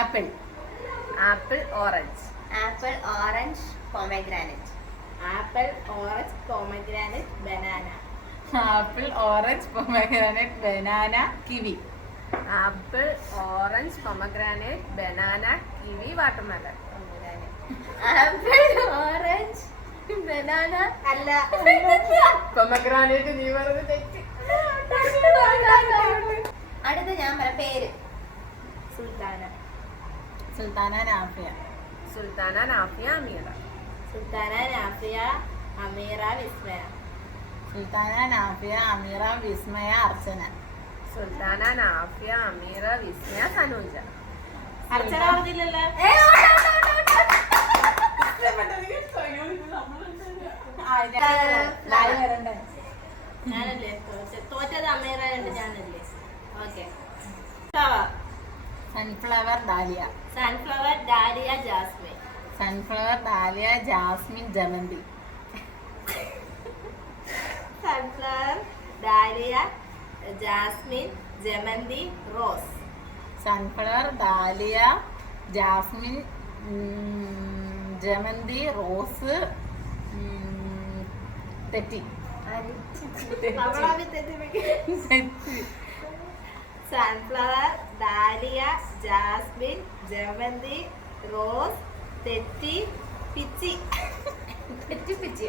Apple. Apple orange. Apple orange pomegranate. Apple orange pomegranate banana. Apple orange pomegranate banana kiwi. Apple orange pomegranate banana kiwi watermelon. Apple orange banana അല്ല pomegranate നീ പറഞ്ഞ തെറ്റ്. അടുത്ത ഞാൻ പറ പേര്. സുൽത്താന. സുൽത്താന നാഫിയ. സുൽത്താന നാഫിയ അമീറ. സുൽത്താന നാഫിയ അമീറ വിസ്മയ. സുൽത്താന നാഫിയ അമീറ വിസ്മയ അർച്ചന. സുൽത്താന നാഫിയ അമീറ വിസ്മയ സനൂജ. അർച്ചന പറഞ്ഞില്ലല്ലോ. ഞാനല്ലേ തോറ്റത് അമീറ ഉണ്ട് ഞാനല്ലേ. Okay. Sunflower dahlia. Sunflower dahlia jasmine. Sunflower dahlia jasmine ജമന്തി. സൺഫ്ലവർ ഡാലിയ ജാസ്മിൻ ജമന്തി റോസ്. സൺഫ്ലവർ ഡാലിയ ജാസ്മിൻ ജമന്തി റോസ് തെറ്റി. സൺഫ്ലവർ ഡാലിയ ജാസ്മിൻ ജമന്തി റോസ് തെറ്റി പിച്ചി. തെറ്റി പിച്ചി.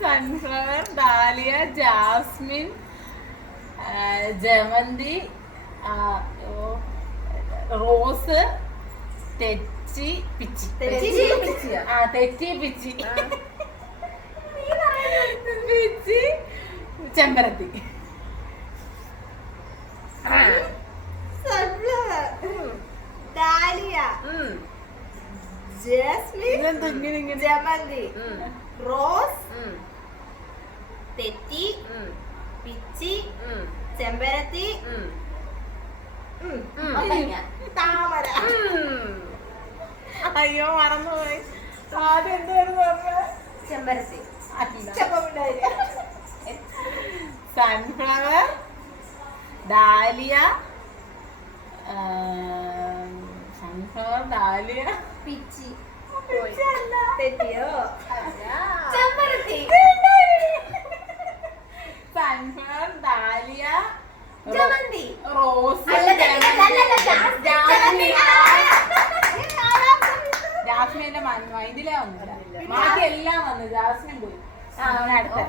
സൺഫ്ലവർ ഡാലിയ ജാസ്മിൻ ജമന്തി റോസ് തെച്ചി പിച്ചി. തെച്ചി പിച്ചി പിച്ചി ചെമ്പരത്തി. സൺഫ്ലവർ ഡാലിയ ജാസ്മിൻ ജമന്തി റോസ് തെറ്റി പിച്ചി ചെമ്പരത്തി താമര. അയ്യോ മറന്നുപോയി. ആദ്യം എന്തായിരുന്നു പറഞ്ഞത്? ചെമ്പരത്തി. സൺഫ്ലവർ ഡാലിയ സൺഫ്ലവർ ഡാലിയ പിച്ചി. തെറ്റിയോ? ചെമ്പരത്തി. സൺഫ്ലവർ ഡാലിയ ജമന്തി റോസ് ജാസ്മിന്റെ മൈൻഡിലേ വന്നില്ല. ബാക്കി എല്ലാം വന്നു. ജാസ്മിൻ പോയി. അടുത്ത